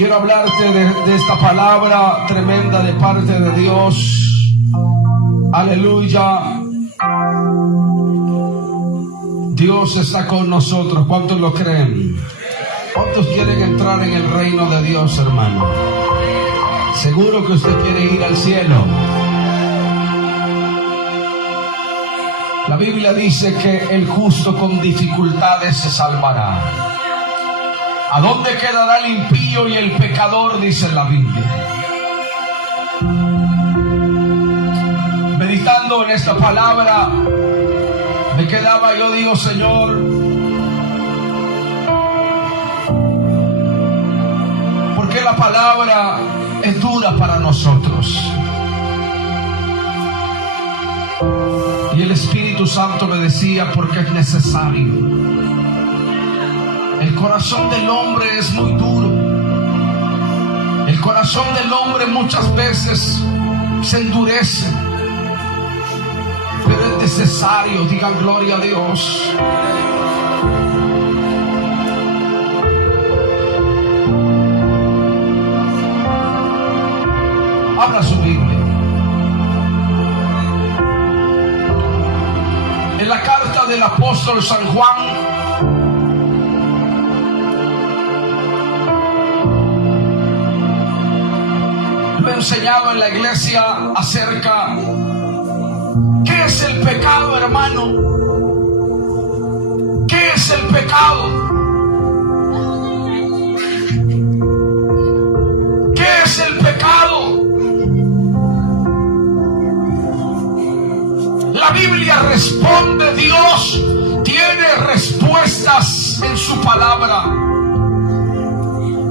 Quiero hablarte de esta palabra tremenda de parte de Dios. Aleluya. Dios está con nosotros. ¿Cuántos lo creen? ¿Cuántos quieren entrar en el reino de Dios, hermano? Seguro que usted quiere ir al cielo. La Biblia dice que el justo con dificultades se salvará. ¿A dónde quedará el impío y el pecador? Dice la Biblia. Meditando en esta palabra, me quedaba, yo digo, Señor, ¿por qué la palabra es dura para nosotros? Y el Espíritu Santo me decía, porque es necesario. El corazón del hombre es muy duro. El corazón del hombre muchas veces se endurece. Pero es necesario, digan gloria a Dios. Abra su Biblia. En la carta del apóstol San Juan, lo he enseñado en la iglesia acerca ¿qué es el pecado, hermano? ¿Qué es el pecado? ¿Qué es el pecado? La Biblia responde, Dios tiene respuestas en su palabra.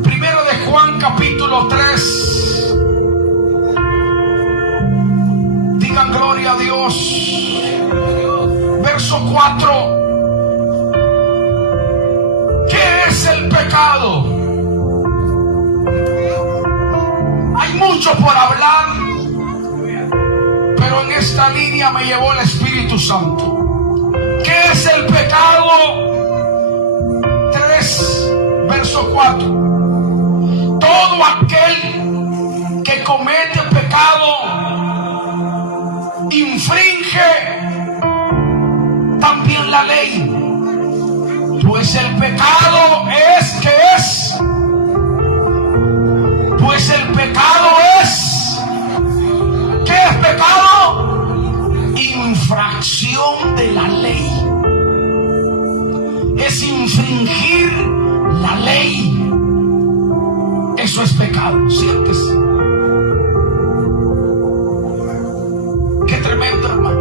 Primero de Juan capítulo 3. Digan gloria a Dios. Verso 4. ¿Qué es el pecado? Hay mucho por hablar, pero en esta línea me llevó el Espíritu Santo. ¿Qué es el pecado? 3, verso 4. Todo aquel que comete pecado infringe también la ley, pues el pecado es que es, pues el pecado es, ¿qué es pecado? Infracción de la ley, es infringir la ley, eso es pecado. Siéntese. Qué tremendo, hermano.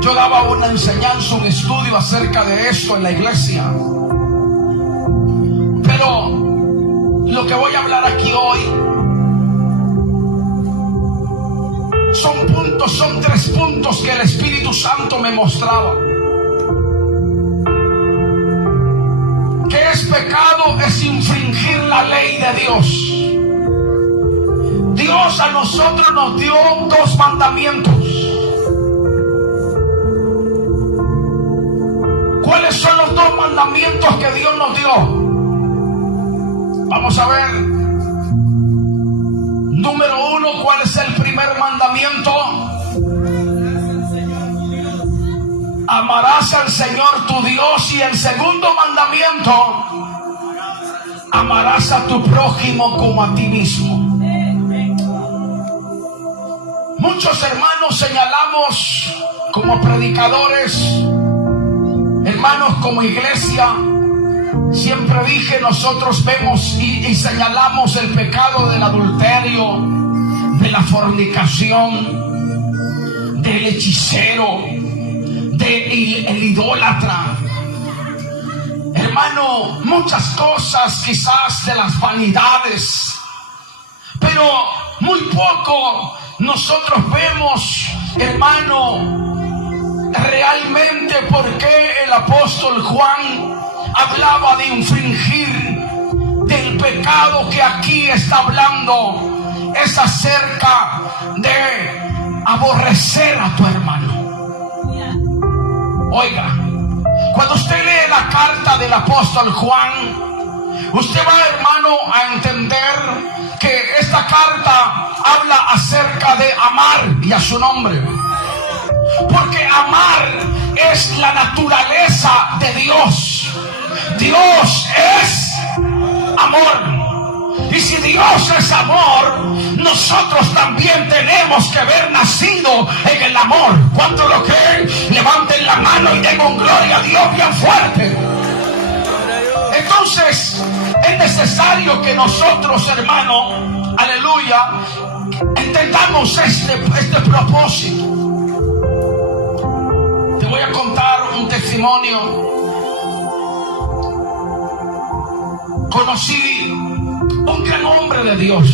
Yo daba una enseñanza, un estudio acerca de esto en la iglesia. Pero lo que voy a hablar aquí hoy son 3 puntos que el Espíritu Santo me mostraba. ¿Qué es pecado? Es infringir la ley de Dios. Dios a nosotros nos dio 2 mandamientos. ¿Cuáles son los 2 mandamientos que Dios nos dio? Vamos a ver. Número 1, ¿cuál es el primer mandamiento? Amarás al Señor tu Dios. Y el segundo mandamiento, amarás a tu prójimo como a ti mismo. Muchos hermanos señalamos como predicadores, hermanos como iglesia, siempre dije, nosotros vemos y señalamos el pecado del adulterio, de la fornicación, del hechicero, del idólatra. Hermano, muchas cosas quizás de las vanidades, pero muy poco nosotros vemos, hermano, realmente por qué el apóstol Juan hablaba de infringir del pecado que aquí está hablando. Es acerca de aborrecer a tu hermano. Oiga, Cuando usted lee la carta del apóstol Juan, usted va, hermano, a entender que esta carta habla acerca de amar y a su nombre. Porque amar es la naturaleza de Dios. Dios es amor. Y si Dios es amor, nosotros también tenemos que haber nacido en el amor. ¿Cuántos lo creen? Levanten la mano y den un gloria a Dios bien fuerte. Entonces, es necesario que nosotros, hermano, aleluya, entendamos este propósito. Te voy a contar un testimonio. Conocí un gran hombre de Dios.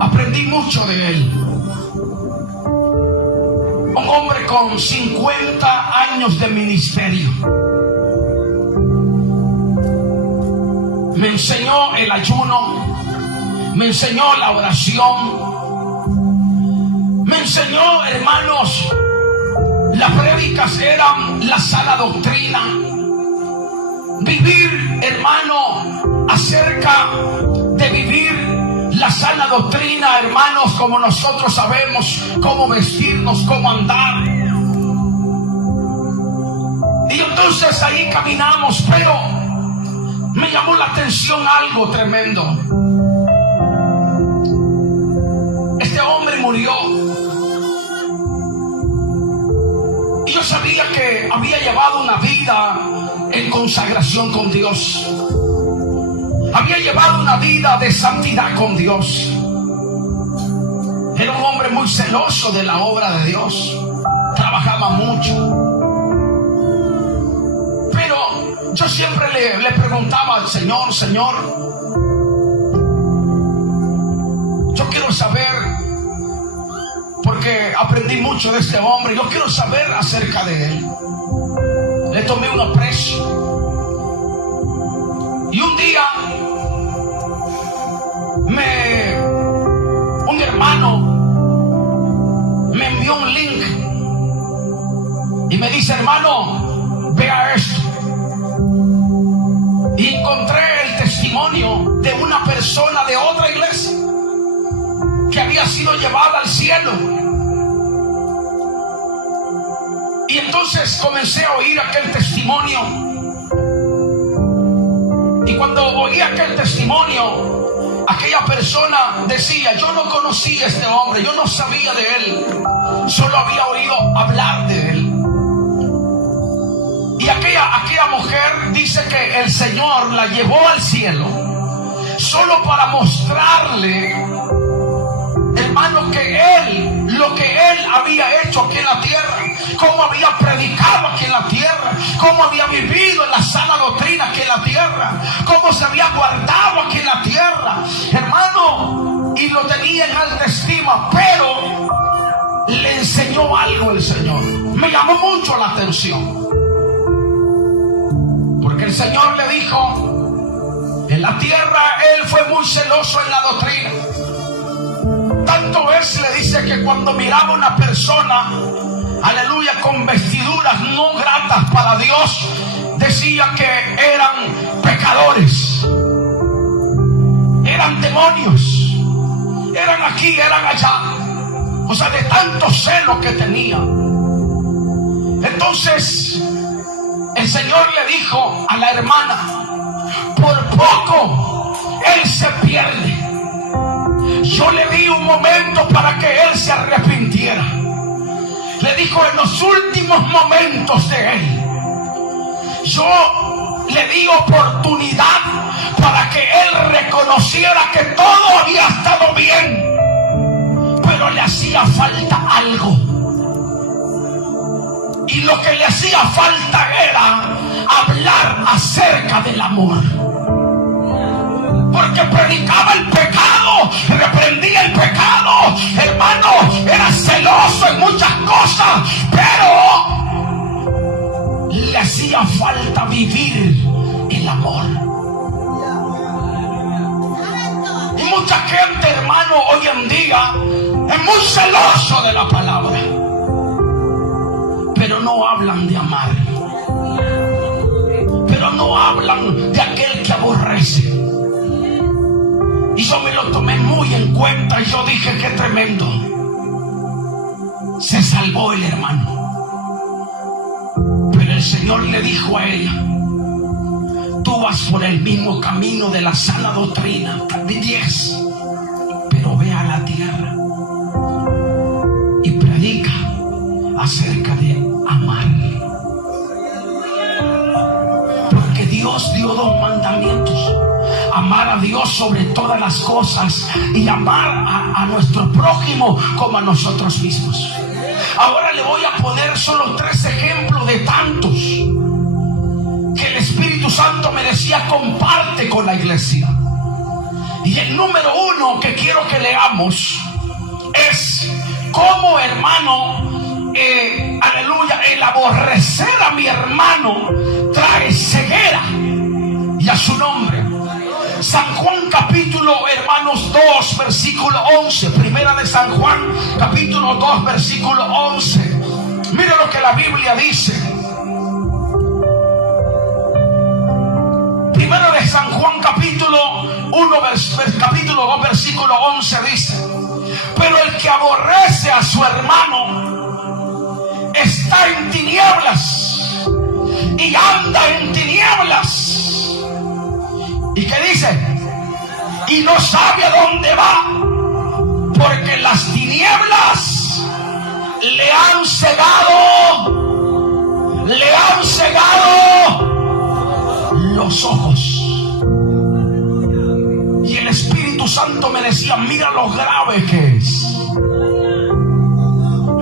Aprendí mucho de él. Un hombre con 50 años de ministerio. Me enseñó el ayuno, me enseñó la oración, me enseñó, hermanos, las prédicas eran la sana doctrina. Vivir, hermano, acerca de vivir la sana doctrina, hermanos, como nosotros sabemos cómo vestirnos, cómo andar. Y entonces ahí caminamos, pero me llamó la atención algo tremendo. Este hombre murió. Y yo sabía que había llevado una vida en consagración con Dios. Había llevado una vida de santidad con Dios. Era un hombre muy celoso de la obra de Dios. Trabajaba mucho. Pero yo siempre le preguntaba al Señor: Señor, yo quiero saber, porque aprendí mucho de este hombre, yo quiero saber acerca de él. Le tomé un aprecio. Y un día un hermano me envió un link y me dice: hermano, vea esto. Y encontré el testimonio de una persona de otra iglesia que había sido llevada al cielo. Y entonces comencé a oír aquel testimonio. Y cuando oí aquel testimonio, aquella persona decía: yo no conocí a este hombre, yo no sabía de él, solo había oído hablar de él. Y aquella mujer dice que el Señor la llevó al cielo solo para mostrarle, hermano, que lo que él había hecho aquí en la tierra, cómo había predicado aquí en la tierra, cómo había vivido en la sana doctrina aquí en la tierra, cómo se había guardado aquí en la tierra, hermano, y lo tenía en alta estima. Pero le enseñó algo el Señor. Me llamó mucho la atención, porque el Señor le dijo: en la tierra él fue muy celoso en la doctrina. Tanto es, le dice, que cuando miraba una persona, aleluya, con vestiduras no gratas para Dios, decía que eran pecadores, eran demonios, eran aquí, eran allá. O sea, de tanto celo que tenía. Entonces el Señor le dijo a la hermana: por poco él se pierde. Yo le di un momento para que él se arrepintiera. Le dijo: en los últimos momentos de él, yo le di oportunidad para que él reconociera que todo había estado bien, pero le hacía falta algo. Y lo que le hacía falta era hablar acerca del amor. Porque predicaba el pecado, reprendía el pecado, hermano, era celoso en muchas cosas, pero le hacía falta vivir el amor. Y mucha gente, hermano, hoy en día es muy celoso de la palabra. hablan de amar, pero no hablan de aquel que aborrece. Y yo me lo tomé muy en cuenta y yo dije: qué tremendo. Se salvó el hermano, pero el Señor le dijo a ella: tú vas por el mismo camino de la sana doctrina, 10, pero ve a la tierra y predica acerca de amar. Porque Dios dio 2 mandamientos: amar a Dios sobre todas las cosas y amar a nuestro prójimo como a nosotros mismos. Ahora le voy a poner solo 3 ejemplos de tantos que el Espíritu Santo me decía: comparte con la iglesia. Y el número 1 que quiero que leamos es cómo, hermano, aleluya, el aborrecer a mi hermano trae ceguera y a su nombre. San Juan capítulo, hermanos, 2 versículo 11. Primera de San Juan capítulo 2 versículo 11. Mira lo que la Biblia dice. Primera de San Juan capítulo 2 versículo 11 dice: pero el que aborrece a su hermano está en tinieblas y anda en tinieblas. ¿Y qué dice? Y no sabe a dónde va, porque las tinieblas le han cegado los ojos. Y el Espíritu Santo me decía: mira lo grave que es.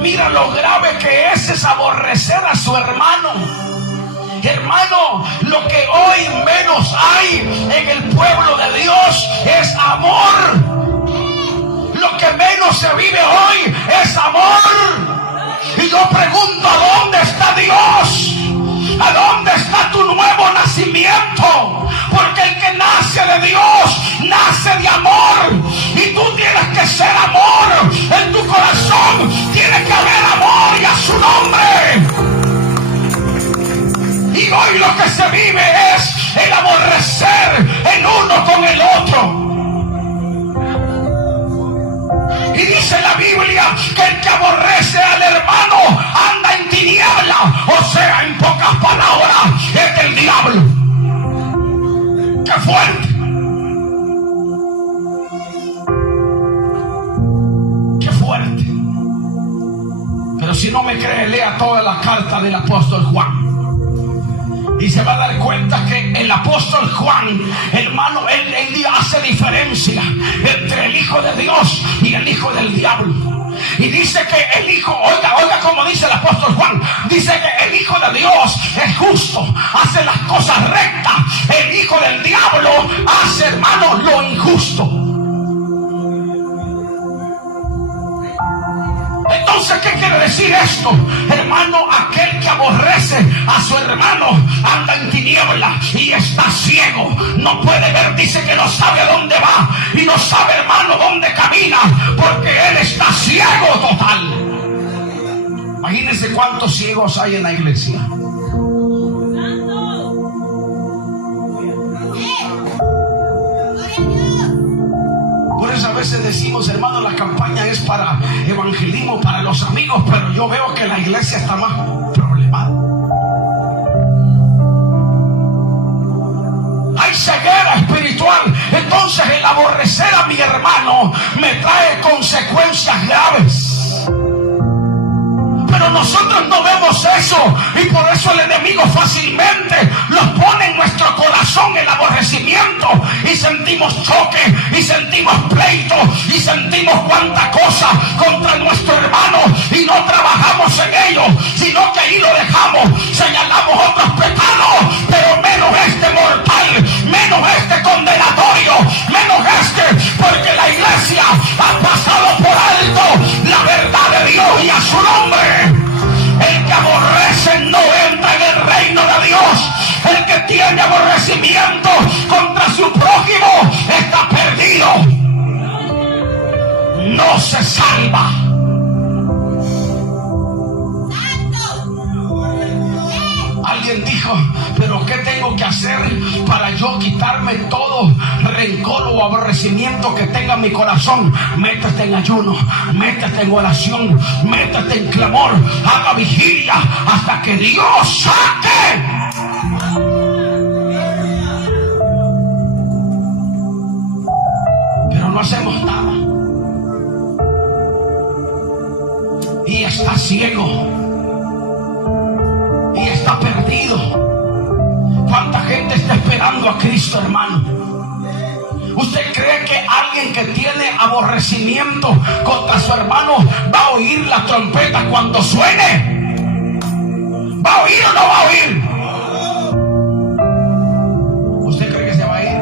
Mira lo grave que es aborrecer a su hermano. Hermano, lo que hoy menos hay en el pueblo de Dios es amor. Lo que menos se vive hoy es amor. Y yo pregunto: ¿a dónde está Dios? ¿A dónde está tu nuevo nacimiento? Porque el que nace de Dios nace de amor. Y tú tienes que ser amor. En tu corazón tiene que haber amor, y a su nombre. Y hoy lo que se vive es el aborrecer el uno con el otro. Y dice la Biblia que el que aborrece al hermano anda en tiniebla. O sea, en pocas palabras, es del diablo. ¡Qué fuerte! ¡Qué fuerte! Pero si no me cree, lea toda la carta del apóstol Juan. Y se va a dar cuenta que el apóstol Juan, hermano, él hace diferencia entre el Hijo de Dios y el hijo del diablo. Y dice que el Hijo, oiga como dice el apóstol Juan, dice que el Hijo de Dios es justo, hace las cosas rectas. El hijo del diablo hace, hermano, lo injusto. Entonces, ¿qué quiere decir esto? Hermano, aquel que aborrece a su hermano anda en tiniebla y está ciego. No puede ver, dice que no sabe a dónde va y no sabe, hermano, dónde camina, porque él está ciego total. Imagínense cuántos ciegos hay en la iglesia. A veces decimos, hermano, la campaña es para evangelismo, para los amigos, pero yo veo que la iglesia está más problemada. Hay ceguera espiritual. Entonces el aborrecer a mi hermano me trae consecuencias graves. Pero nosotros no vemos eso, y por eso el enemigo fácilmente nos pone en nuestro corazón el aborrecimiento, y sentimos choque, y sentimos pleito, y sentimos cuanta cosa contra nuestro hermano, y no trabajamos en ello, sino que ahí lo dejamos, señalamos otros pecados, pero menos este mortal, menos este condenatorio, menos este, porque la iglesia ha pasado por alto la verdad de Dios, y a su nombre. El que aborrece no entra en el reino de Dios. El que tiene aborrecimiento contra su prójimo está perdido. No se salva. todo rencor o aborrecimiento que tenga en mi corazón, métete en ayuno, métete en oración, métete en clamor, haga vigilia hasta que Dios saque. Pero no hacemos nada. Y está ciego. Y está perdido. ¿Cuánta gente está esperando a Cristo, hermano? ¿Usted cree que alguien que tiene aborrecimiento contra su hermano va a oír la trompeta cuando suene? ¿Va a oír o no va a oír? ¿Usted cree que se va a ir?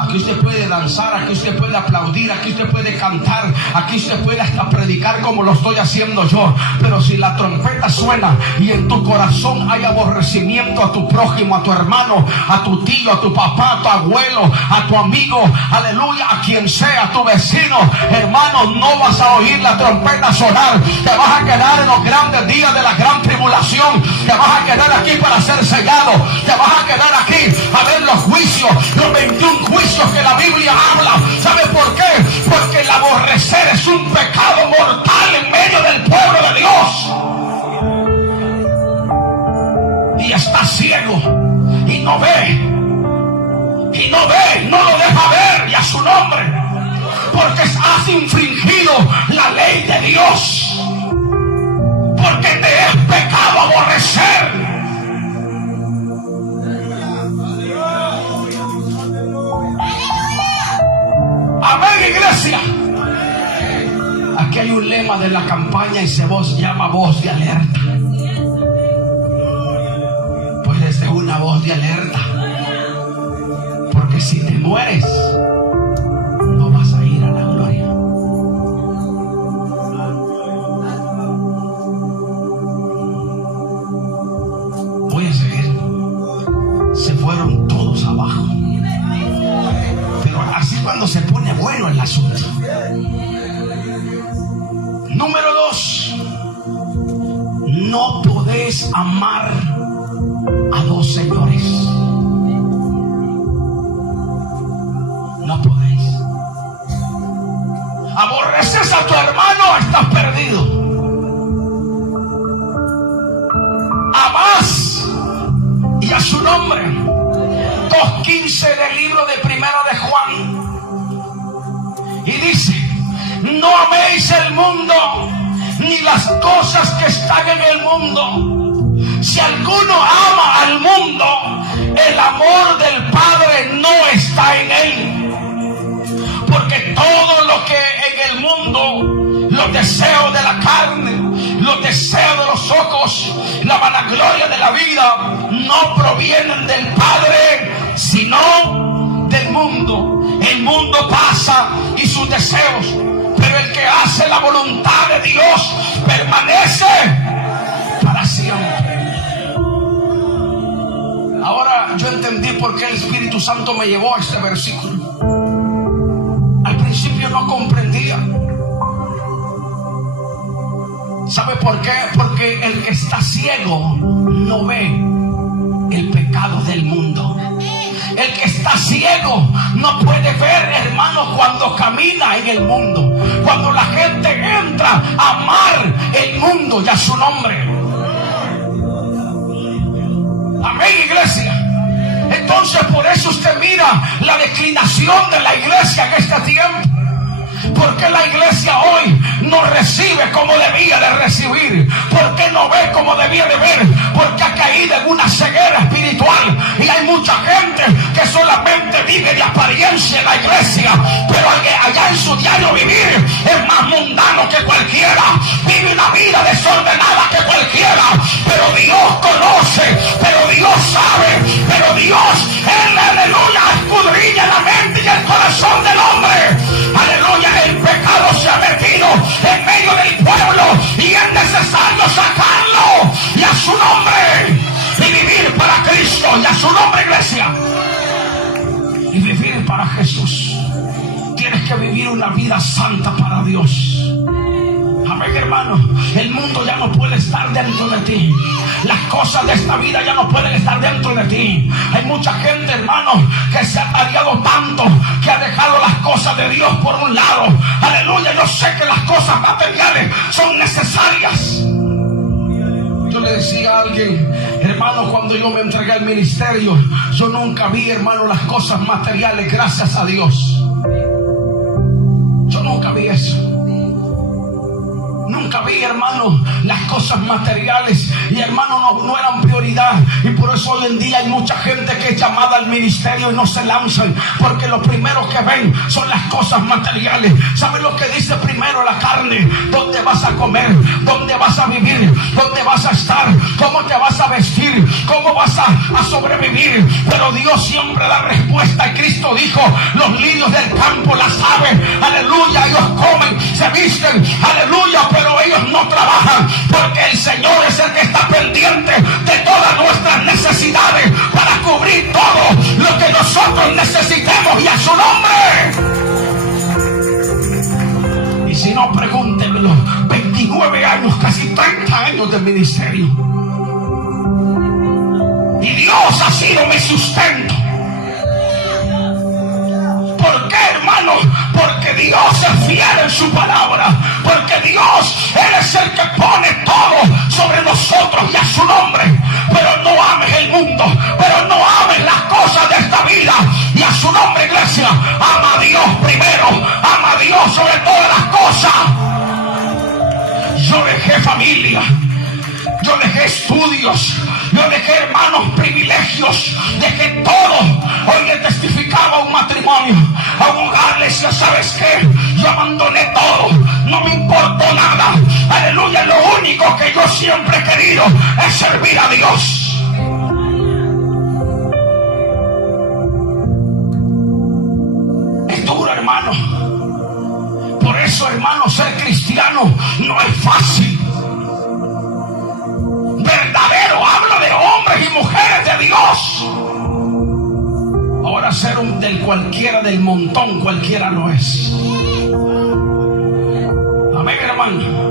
Aquí usted puede danzar, aquí usted puede aplaudir, aquí usted puede cantar, aquí usted puede hasta predicar como lo estoy haciendo yo. Pero si la trompeta suena y en tu corazón hay aborrecimiento a tu prójimo, a tu hermano, a tu tío, a tu papá, a tu abuelo, a tu amigo, aleluya, a quien sea, a tu vecino, hermano, no vas a oír la trompeta sonar. Te vas a quedar en los grandes días de la gran tribulación. Te vas a quedar aquí para ser sellado. Te vas a quedar aquí a ver los juicios, los 21 juicios que la Biblia habla. ¿Sabe por qué? Porque el aborrecer es un pecado mortal en medio del pueblo de Dios. Y está ciego y no ve, no lo deja ver, y a su nombre, porque has infringido la ley de Dios, porque te es pecado aborrecer. Amén, iglesia. Aquí hay un lema de la campaña y se llama voz de alerta. Puede ser una voz de alerta, porque si te mueres no vas a ir a la gloria. Voy a seguir. Se fueron todos abajo. Pero así cuando se pone bueno el asunto. Número 2. No podés amar a dos señores. No podéis. Aborreces a tu hermano, estás perdido. Amás y a su nombre. 2:15 del libro de Primera de Juan. Y dice: no améis el mundo ni las cosas que están en el mundo. Si alguno ama al mundo, el amor del Padre no está en él. Porque todo lo que en el mundo, los deseos de la carne, los deseos de los ojos, la vanagloria de la vida, no provienen del Padre, sino del mundo. El mundo pasa y sus deseos, pero el que hace la voluntad de Dios permanece para siempre. Ahora yo entendí por qué el Espíritu Santo me llevó a este versículo. Al principio no comprendía. ¿Sabe por qué? Porque el que está ciego no ve el pecado del mundo. El que está ciego no puede ver, hermano, cuando camina en el mundo. Cuando la gente entra a amar el mundo y a su nombre. Amén, iglesia. Entonces por eso usted mira la declinación de la iglesia en este tiempo. Porque la iglesia hoy no recibe como debía de recibir. Porque no ve como debía de ver. Porque ha caído en una ceguera espiritual. Y hay mucha gente que solamente vive de apariencia en la iglesia. Pero allá en su diario vivir es más mundano que cualquiera. Vive una vida desordenada que cualquiera. Pero Dios conoce. Pero Dios sabe. Pero Dios, Él, aleluya, escudriña la mente y el corazón del hombre. Aleluya. El pecado se ha metido en medio del pueblo y es necesario sacarlo y a su nombre y vivir para Cristo y a su nombre, iglesia, y vivir para Jesús. Tienes que vivir una vida santa para Dios. Amén, hermano. hermano, el mundo ya no puede estar dentro de ti. Las cosas de esta vida ya no pueden estar dentro de ti. Hay mucha gente, hermano, que se ha atareado tanto que ha dejado las cosas de Dios por un lado. Aleluya, yo sé que las cosas materiales son necesarias. Yo le decía a alguien, hermano, cuando yo me entregué al ministerio, yo nunca vi, hermano, las cosas materiales, gracias a Dios. Yo nunca vi eso. Nunca vi, hermano, las cosas materiales. Y, hermano, no eran prioridad. Y por eso hoy en día hay mucha gente que es llamada al ministerio y no se lanzan, porque lo primero que ven son las cosas materiales. ¿Saben lo que dice primero la carne? ¿Dónde vas a comer? ¿Dónde vas a vivir? ¿Dónde vas a estar? ¿Cómo te vas a vestir? ¿Cómo vas a sobrevivir? Pero Dios siempre da respuesta. Y Cristo dijo, los lirios del campo, las aves, aleluya, ellos comen, se visten, aleluya, pero ellos no trabajan, porque el Señor es el que está pendiente de todas nuestras necesidades para cubrir todo lo que nosotros necesitemos, y a su nombre. Y si no, pregúntenmelo. 29 años, casi 30 años de ministerio, y Dios ha sido mi sustento. ¿Por qué, hermano? Porque Dios es fiel en su palabra. Porque Dios, Él es el que pone todo sobre nosotros, y a su nombre. Pero no ames el mundo, pero no ames las cosas de esta vida, y a su nombre, iglesia. Ama a Dios primero, ama a Dios sobre todas las cosas. Yo dejé familia, yo dejé estudios, yo dejé, hermanos, privilegios, dejé todo. Hoy le testificaba a un matrimonio, a un hogar, le decía, ¿sabes qué? Yo abandoné todo, no me importó nada. Aleluya, lo único que yo siempre he querido es servir a Dios. Es duro, hermano. Por eso, hermano, ser cristiano no es fácil. Verdadero habla de hombres y mujeres de Dios. Ahora ser un del cualquiera, del montón, cualquiera no es. Amén, hermano.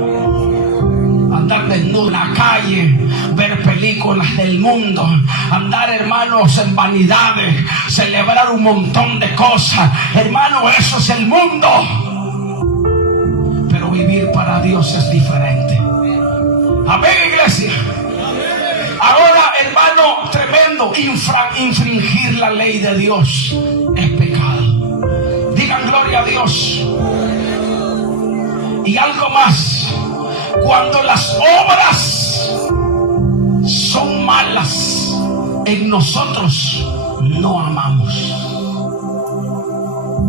Andar desnudo en la calle, ver películas del mundo, andar, hermanos, en vanidades, celebrar un montón de cosas, hermano, eso es el mundo. Pero vivir para Dios es diferente. Amén, iglesia. Ahora, hermano, tremendo, infringir la ley de Dios es pecado. Digan gloria a Dios. Y algo más, cuando las obras son malas en nosotros, no amamos.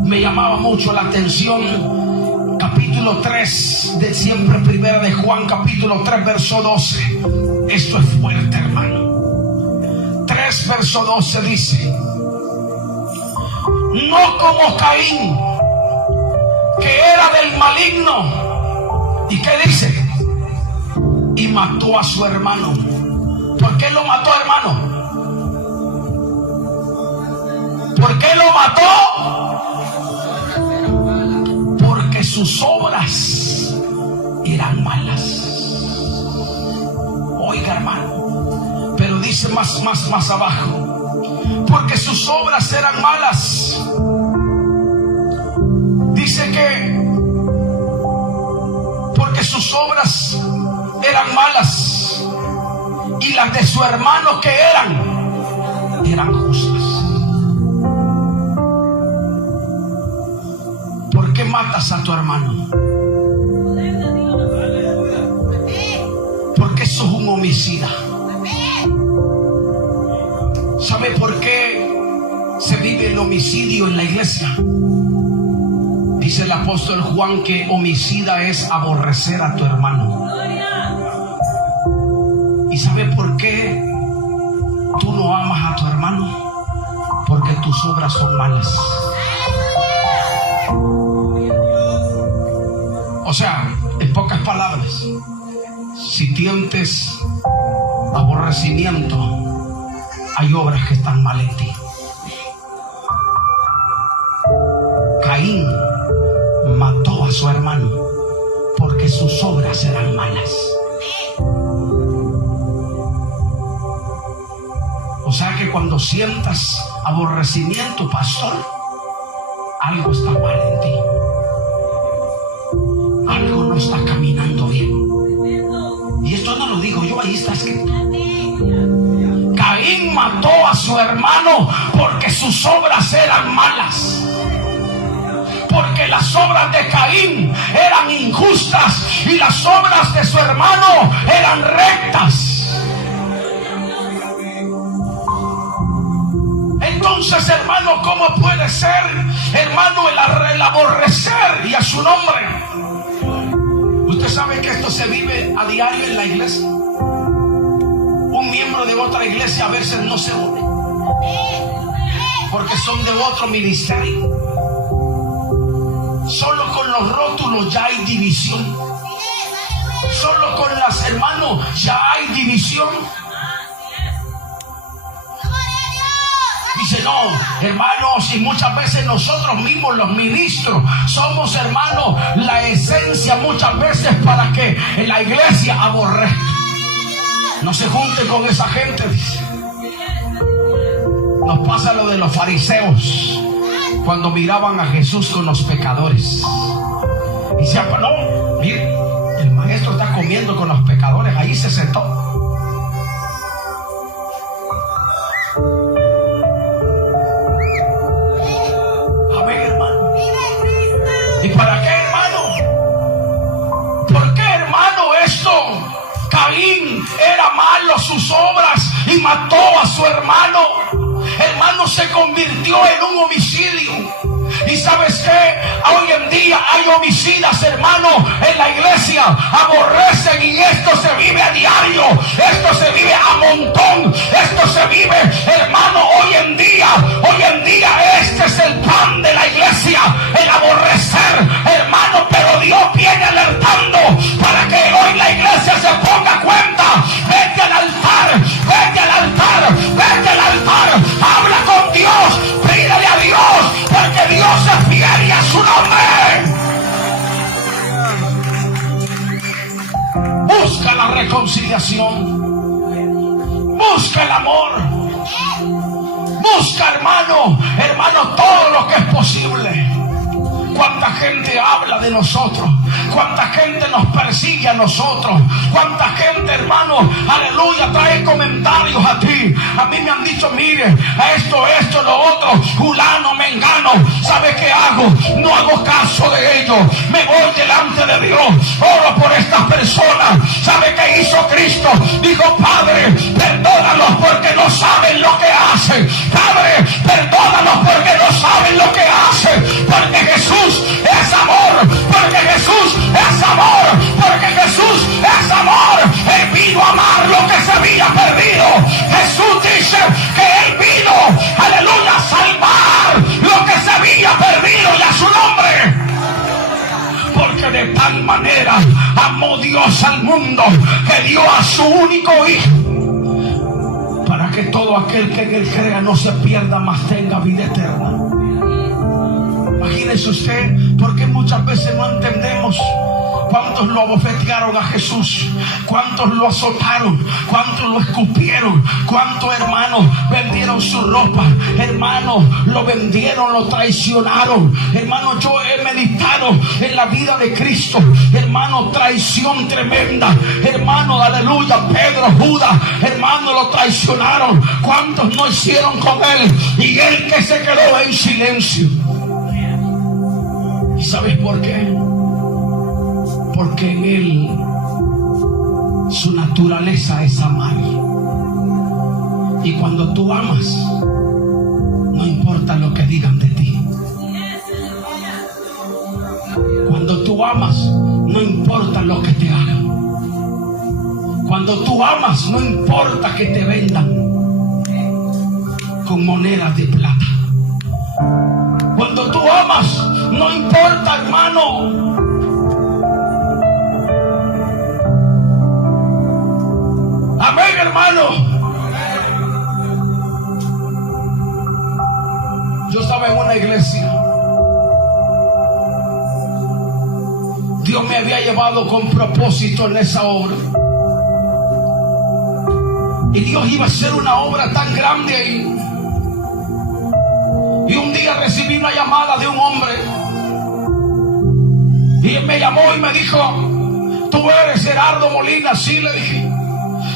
Me llamaba mucho la atención capítulo 3 de siempre primera de Juan, capítulo 3, verso 12. Esto es fuerte, hermano. 3, verso 12 dice: no como Caín, que era del maligno. ¿Y qué dice? Y mató a su hermano. ¿Por qué lo mató, hermano? ¿Por qué lo mató? Porque sus obras eran malas. Oiga, hermano, pero dice más abajo, porque sus obras eran malas. Dice que porque sus obras eran malas, y las de su hermano que eran justas. ¿Por qué matas a tu hermano? Porque sos un homicida. ¿Sabe por qué se vive el homicidio en la iglesia? Dice el apóstol Juan que homicida es aborrecer a tu hermano. ¿Y sabe por qué tú no amas a tu hermano? Porque tus obras son malas. O sea, en pocas palabras, si sientes aborrecimiento, hay obras que están mal en ti. Caín mató a su hermano porque sus obras eran malas. O sea que cuando sientas aborrecimiento, pastor, algo está mal en ti. Algo no está caminando bien. Y esto no lo digo yo, ahí está escrito. Caín mató a su hermano porque sus obras eran malas. Porque las obras de Caín eran injustas y las obras de su hermano eran rectas. Entonces, hermano, ¿cómo puede ser, hermano, el aborrecer y a su nombre? Usted sabe que esto se vive a diario en la iglesia. Un miembro de otra iglesia a veces no se une porque son de otro ministerio. Solo con los rótulos ya hay división. Solo con las hermanos ya hay división. Dice, no, hermanos, y muchas veces nosotros mismos los ministros somos, hermanos, la esencia muchas veces para que en la iglesia aborrezca. No se junte con esa gente, dice. Nos pasa lo de los fariseos cuando miraban a Jesús con los pecadores. Y decían, no, mire, el maestro está comiendo con los pecadores, ahí se sentó. ¿Para qué, hermano? ¿Por qué, hermano, esto? Caín era malo sus obras y mató a su hermano. Hermano, se convirtió en un homicidio. Y ¿sabes qué? Hoy en día hay homicidas, hermano, en la iglesia. Aborrecen y esto se vive a diario. Esto se vive a montón. Esto se vive, hermano, hoy en día. Hoy en día este es el pan de la iglesia. El aborrecer, hermano. Pero Dios viene alertando para que hoy la iglesia se ponga cuenta. Vete al altar. Vete al altar. Vete al altar. Habla con Dios. Pídele a Dios. Porque Dios es fiel y a su nombre. Busca la reconciliación. Busca el amor. Busca, hermano, todo lo que es posible. Cuánta gente habla de nosotros, cuánta gente nos persigue a nosotros, cuánta gente, hermano, aleluya, trae comentarios a ti. A mí me han dicho, mire, esto, lo otro, fulano, mengano. ¿Sabe qué hago? No hago caso de ellos. Me voy delante de Dios, oro por estas personas. ¿Sabe qué hizo Cristo? Dijo, Padre, perdónalos porque no saben lo que hacen. Padre, perdónalos porque no saben lo que hacen. Porque Jesús es amor, porque Jesús es amor, porque Jesús es amor. Él vino a amar lo que se había perdido. Jesús dice que Él vino, aleluya, a salvar lo que se había perdido, y a su nombre. Porque de tal manera amó Dios al mundo que dio a su único Hijo, para que todo aquel que en Él crea no se pierda, mas tenga vida eterna. Imagínese usted, porque muchas veces no entendemos. ¿Cuántos lo abofetearon a Jesús? ¿Cuántos lo azotaron? ¿Cuántos lo escupieron? ¿Cuántos, hermanos, vendieron su ropa? Hermanos, lo vendieron, lo traicionaron. Hermanos, yo he meditado en la vida de Cristo. Hermano, traición tremenda. Hermano, aleluya, Pedro, Judas, hermano, lo traicionaron. ¿Cuántos no hicieron con Él? Y Él que se quedó en silencio. ¿Y sabes por qué? Porque en Él su naturaleza es amar. Y cuando tú amas, no importa lo que digan de ti. Cuando tú amas, no importa lo que te hagan. Cuando tú amas, no importa que te vendan con monedas de plata. Cuando tú amas, no importa, hermano. Amén, hermano. Yo estaba en una iglesia. Dios me había llevado con propósito en esa obra. Y Dios iba a hacer una obra tan grande ahí. Y un día recibí una llamada de un hombre. Y él me llamó y me dijo: tú eres Gerardo Molina. Sí, le dije.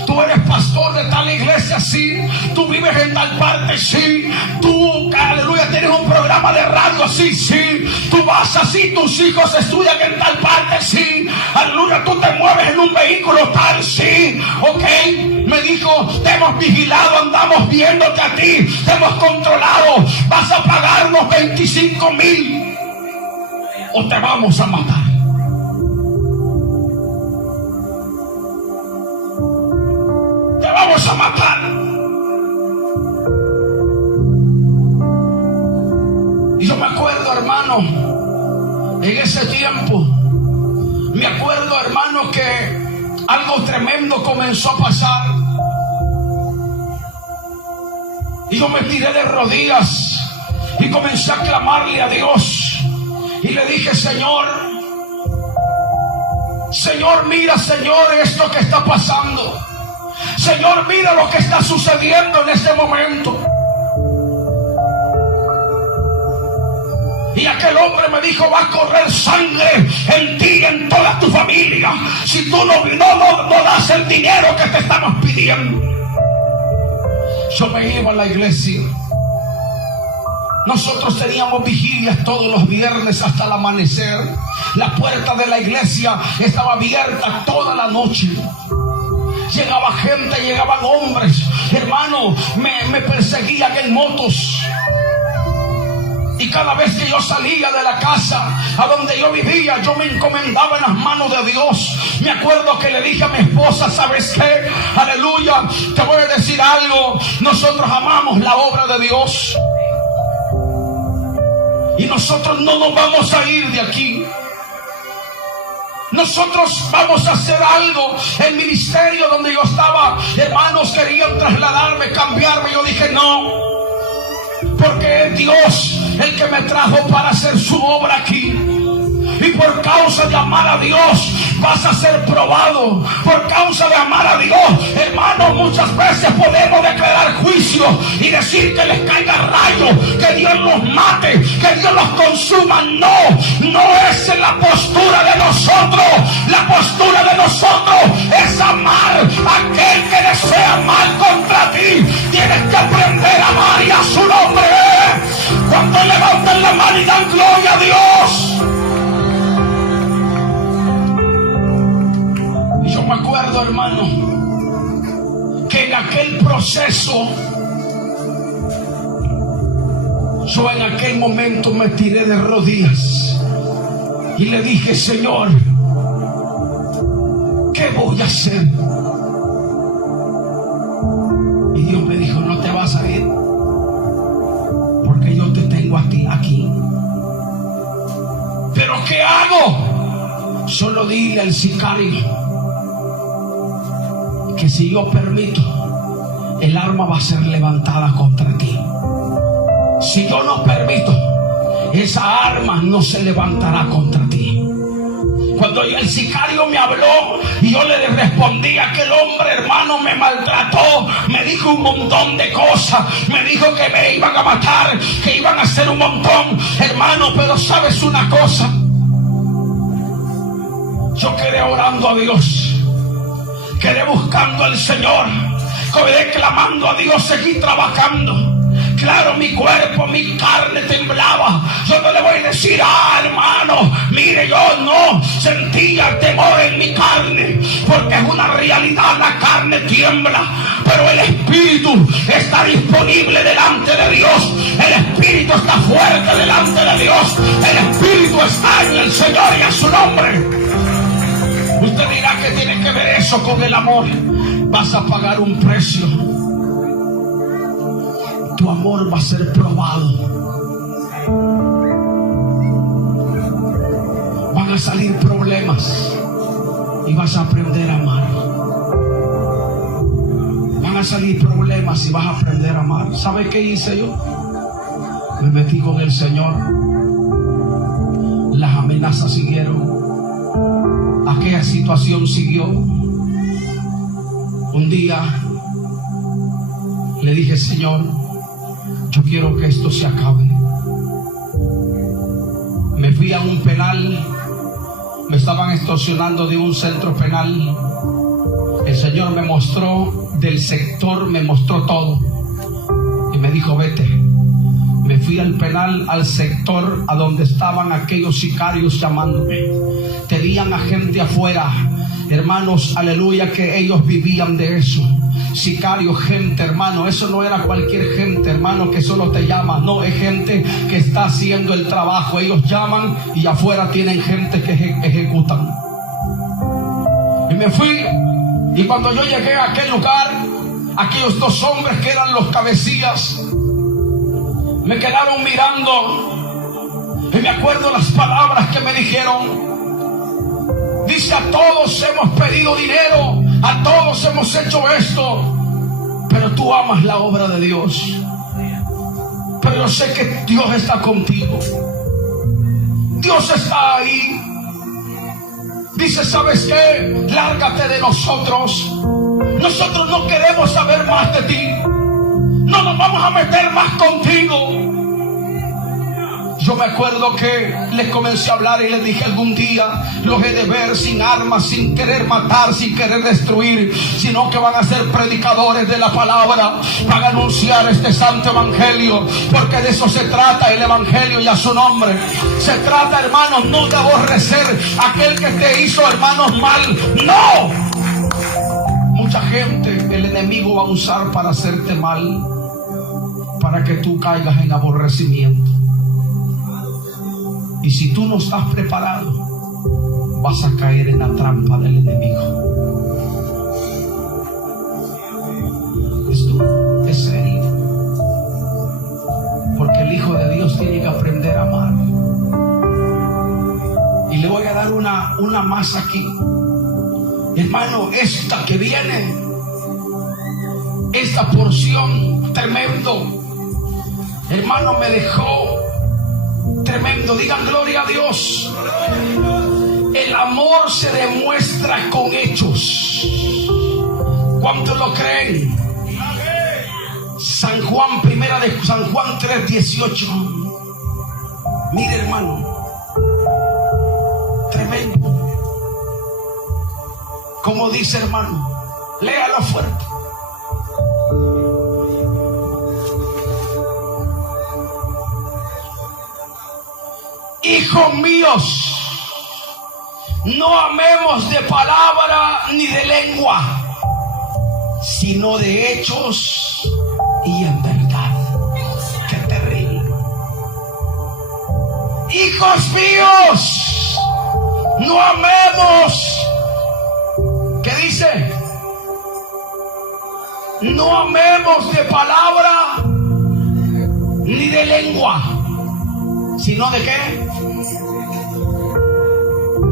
Tú eres pastor de tal iglesia. Sí. Tú vives en tal parte. Sí. Tú, aleluya, tienes un programa de radio. Sí, sí. Tú vas así, tus hijos estudian en tal parte. Sí. Aleluya, tú te mueves en un vehículo tal. Sí. Ok. Me dijo: te hemos vigilado, andamos viéndote a ti, te hemos controlado. Vas a pagarnos 25,000 o te vamos a matar. Te vamos a matar. Y yo me acuerdo, hermano, en ese tiempo, me acuerdo, hermano, que algo tremendo comenzó a pasar. Y yo me tiré de rodillas y comencé a clamarle a Dios. Y le dije: Señor, Señor, mira, Señor, esto que está pasando. Señor, mira lo que está sucediendo en este momento. Y aquel hombre me dijo: va a correr sangre en ti y en toda tu familia si tú no das el dinero que te estamos pidiendo. Yo me iba a la iglesia. Nosotros teníamos vigilias todos los viernes hasta el amanecer. La puerta de la iglesia estaba abierta toda la noche. Llegaba gente, llegaban hombres. Hermano, me perseguían en motos. Y cada vez que yo salía de la casa a donde yo vivía, yo me encomendaba en las manos de Dios. Me acuerdo que le dije a mi esposa: ¿sabes qué? Aleluya, te voy a decir algo. Nosotros amamos la obra de Dios. Y nosotros no nos vamos a ir de aquí. Nosotros vamos a hacer algo. El ministerio donde yo estaba, hermanos, querían trasladarme, cambiarme. Yo dije: no, porque es Dios el que me trajo para hacer su obra aquí. Y por causa de amar a Dios vas a ser probado. Por causa de amar a Dios, hermanos, muchas veces podemos declarar juicio y decir que les caiga rayo, que Dios los mate, que Dios los consuma. No es la postura de nosotros. La postura de nosotros es amar a aquel que desea mal contra ti. Tienes que aprender a amar y a su nombre. Cuando levanten la mano y dan gloria a Dios. Yo me acuerdo, hermano, que en aquel proceso, yo en aquel momento me tiré de rodillas y le dije: Señor, ¿qué voy a hacer? Y Dios me dijo: no te vas a ir, porque yo te tengo a ti aquí. ¿Pero qué hago? Solo dile al sicario que si yo permito, el arma va a ser levantada contra ti. Si yo no permito, esa arma no se levantará contra ti. Cuando el sicario me habló y yo le respondí, aquel hombre, hermano, me maltrató, me dijo un montón de cosas, me dijo que me iban a matar, que iban a hacer un montón, hermano. Pero sabes una cosa, yo quedé orando a Dios, quedé buscando al Señor, quedé clamando a Dios, seguí trabajando. Claro, mi cuerpo, mi carne temblaba. Yo no le voy a decir: hermano, mire, yo no sentía temor en mi carne, porque es una realidad, la carne tiembla, pero el espíritu está disponible delante de Dios. El espíritu está fuerte delante de Dios. El espíritu está en el Señor y a su nombre. Usted dirá: ¿qué tiene que ver eso con el amor? Vas a pagar un precio. Tu amor va a ser probado. Van a salir problemas y vas a aprender a amar. Van a salir problemas y vas a aprender a amar. ¿Sabe qué hice yo? Me metí con el Señor. Las amenazas siguieron. aquella situación siguió. Un día le dije: Señor, yo quiero que esto se acabe. Me fui a un penal, me estaban extorsionando de un centro penal. El Señor me mostró del sector, me mostró todo y me dijo: vete. Me fui al penal, al sector a donde estaban aquellos sicarios llamándome. Tenían a gente afuera, hermanos, aleluya, que ellos vivían de eso. Sicarios, gente, hermano, eso no era cualquier gente, hermano, que solo te llama. No, es gente que está haciendo el trabajo. Ellos llaman y afuera tienen gente que ejecutan. Y me fui, y cuando yo llegué a aquel lugar, aquellos dos hombres que eran los cabecillas me quedaron mirando, y me acuerdo las palabras que me dijeron. Dice: a todos hemos pedido dinero, a todos hemos hecho esto, pero tú amas la obra de Dios. Pero yo sé que Dios está contigo. Dios está ahí. Dice: ¿sabes qué? Lárgate de nosotros. Nosotros no queremos saber más de ti. No nos vamos a meter más contigo. Yo me acuerdo que les comencé a hablar y les dije: algún día los he de ver sin armas, sin querer matar, sin querer destruir, sino que van a ser predicadores de la palabra, van a anunciar este santo evangelio, porque de eso se trata el evangelio y a su nombre. Se trata, hermanos, no de aborrecer a aquel que te hizo, hermanos, mal. No. Mucha gente el enemigo va a usar para hacerte mal, para que tú caigas en aborrecimiento. Y si tú no estás preparado, vas a caer en la trampa del enemigo. Esto es serio, porque el Hijo de Dios tiene que aprender a amar. Y le voy a dar una más aquí. Hermano, esta que viene, esta porción tremendo, hermano, me dejó tremendo. Digan gloria a Dios. El amor se demuestra con hechos. ¿Cuántos lo creen? San Juan, primera de San Juan 3:18. Mire, hermano, tremendo. Como dice, hermano, léalo fuerte. Hijos míos, no amemos de palabra ni de lengua, sino de hechos y en verdad. Qué terrible. Hijos míos, no amemos. ¿Qué dice? No amemos de palabra ni de lengua, sino de qué?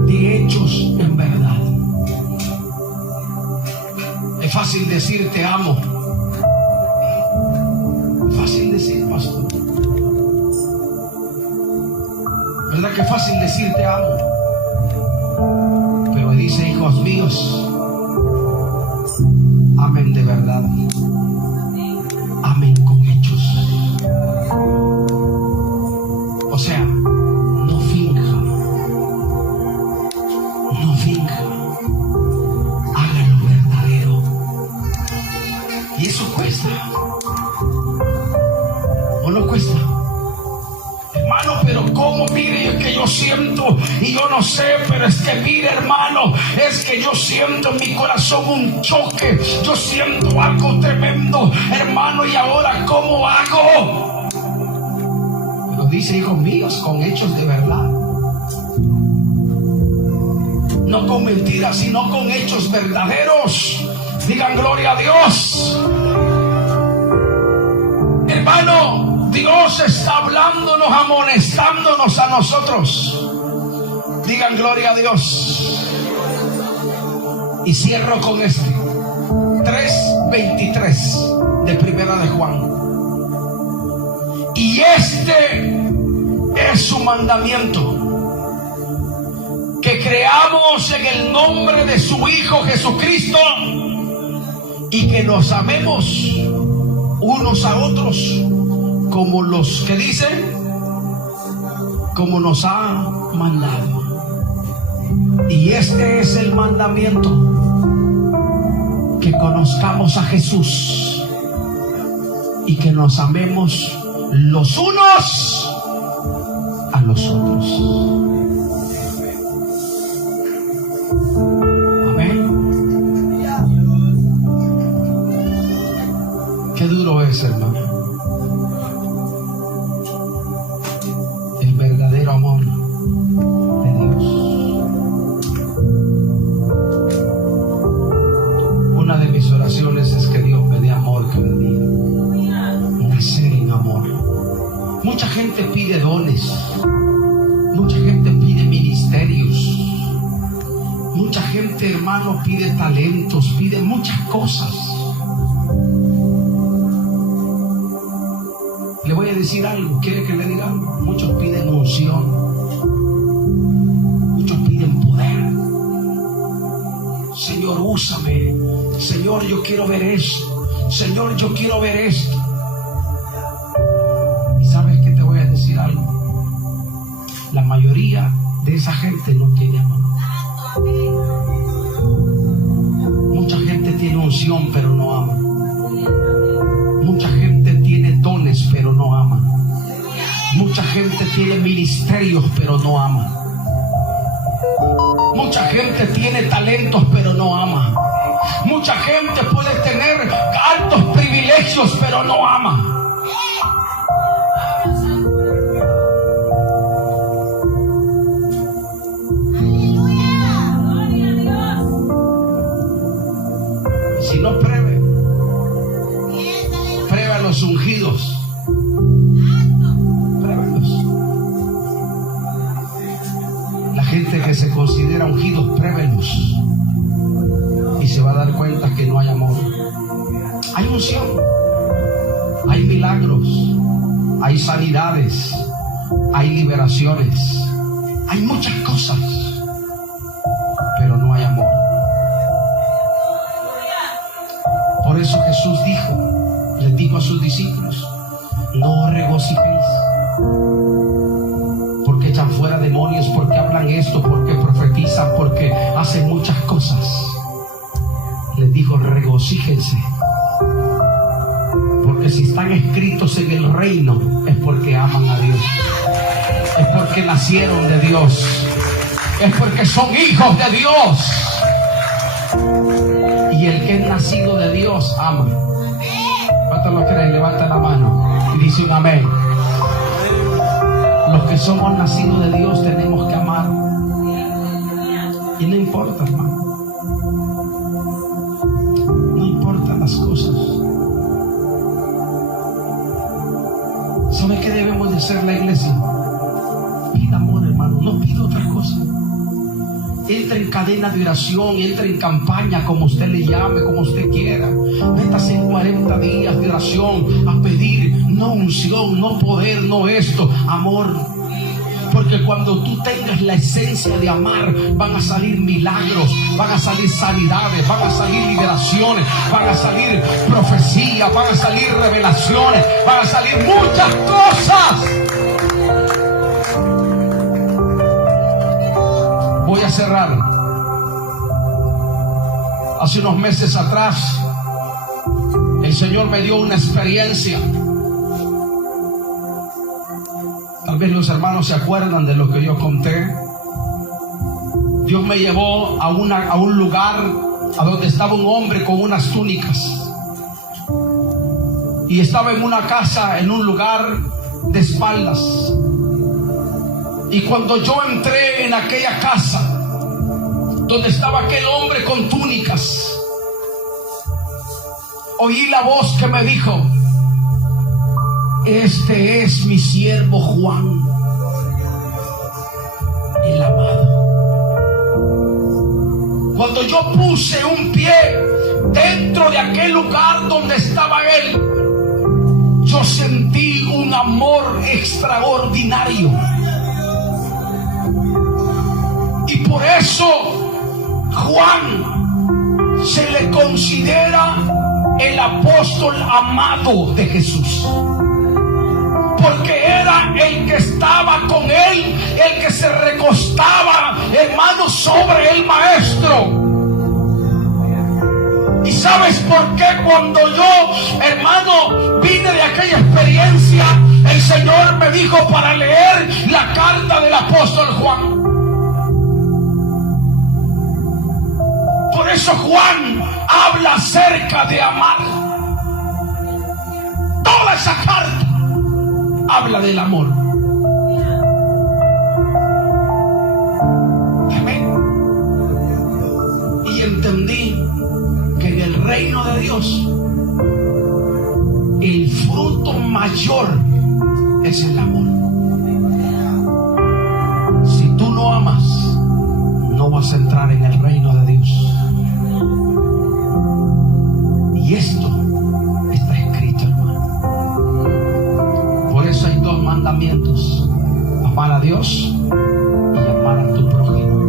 De hechos en verdad. Es fácil decir te amo. Es fácil decir, pastor. ¿Verdad que es fácil decir te amo? Pero dice: hijos míos, amen de verdad. Amen con hechos. O sea, no finja. No finja. Haga lo verdadero. Y eso cuesta. ¿O no cuesta? Hermano, pero ¿cómo? Mire, es que yo siento y yo no sé, pero es que mire, hermano, es que yo siento en mi corazón un choque, yo siento algo tremendo, hermano, y ahora ¿cómo hago? Pero dice: hijos míos, con hechos de verdad, no con mentiras, sino con hechos verdaderos. Digan gloria a Dios. Hermano, Dios está hablándonos, amonestándonos a nosotros. Digan gloria a Dios. Y cierro con este 3:23 de primera de Juan. Y este es su mandamiento, que creamos en el nombre de su Hijo Jesucristo y que nos amemos unos a otros como los que dicen, como nos ha mandado. Y este es el mandamiento: que conozcamos a Jesús y que nos amemos los unos a los otros. Amén. Qué duro es, hermano. El verdadero amor de Dios. Una de mis oraciones es que Dios me dé amor cada día. Nacer en amor. Mucha gente pide dones. Mucha gente pide ministerios. Mucha gente, hermano, pide talentos, pide muchas cosas. Le voy a decir algo. ¿Quiere que le diga algo? Muchos piden unción. Muchos piden poder. Señor, úsame. Señor, yo quiero ver esto. Señor, yo quiero ver esto. ¿Y sabes qué? Te voy a decir algo. La mayoría de esa gente no tiene amor. Mucha gente tiene unción, pero no ama. Mucha gente tiene dones, pero no ama. Mucha gente tiene ministerios, pero no ama. Mucha gente tiene talentos, pero no ama. Mucha gente puede tener altos privilegios, pero no ama. Si no, pruebe a los ungidos. Pruébelos. La gente que se considera ungidos, pruébelos. Y se va a dar cuenta que no hay amor. Hay unción, hay milagros, hay sanidades, hay liberaciones, hay muchas cosas, pero no hay amor. Por eso Jesús les dijo a sus discípulos: no os regocijéis porque echan fuera demonios, porque hablan esto, porque profetizan, porque hacen muchas cosas. Les dijo: regocíjense, porque si están escritos en el reino es porque aman a Dios, es porque nacieron de Dios, es porque son hijos de Dios. Y el que es nacido de Dios ama. ¿Cuántos lo creen? Levanta la mano y dice un amén. Los que somos nacidos de Dios tenemos que amar. Y no importa, hermano. No importan las cosas. ¿Sabe qué debemos de hacer la iglesia? Pida amor, hermano. No pida otra cosa. Entra en cadena de oración, entra en campaña, como usted le llame, como usted quiera. Métase en 40 días de oración a pedir no unción, no poder, no esto, amor. Porque cuando tú tengas la esencia de amar, van a salir milagros, van a salir sanidades, van a salir liberaciones, van a salir profecías, van a salir revelaciones, van a salir muchas cosas. Voy a cerrar. Hace unos meses atrás, el Señor me dio una experiencia. Tal vez los hermanos se acuerdan de lo que yo conté. Dios me llevó a un lugar a donde estaba un hombre con unas túnicas. Y estaba en una casa, en un lugar de espaldas. Y cuando yo entré en aquella casa donde estaba aquel hombre con túnicas, oí la voz que me dijo: este es mi siervo Juan, el amado. Cuando yo puse un pie dentro de aquel lugar donde estaba él, yo sentí un amor extraordinario. Y Por eso Juan se le considera el apóstol amado de Jesús, porque era el que estaba con él, el que se recostaba, hermano, sobre el maestro. ¿Y sabes por qué? Cuando yo, hermano, vine de aquella experiencia, el Señor me dijo para leer la carta del apóstol Juan. Por eso Juan habla acerca de amar. Toda esa carta habla del amor. Amén. Y entendí que en el reino de Dios el fruto mayor es el amor. Si tú no amas, no vas a entrar en el reino de Dios. Y esto está escrito, hermano. Por eso hay dos mandamientos: amar a Dios y amar a tu prójimo.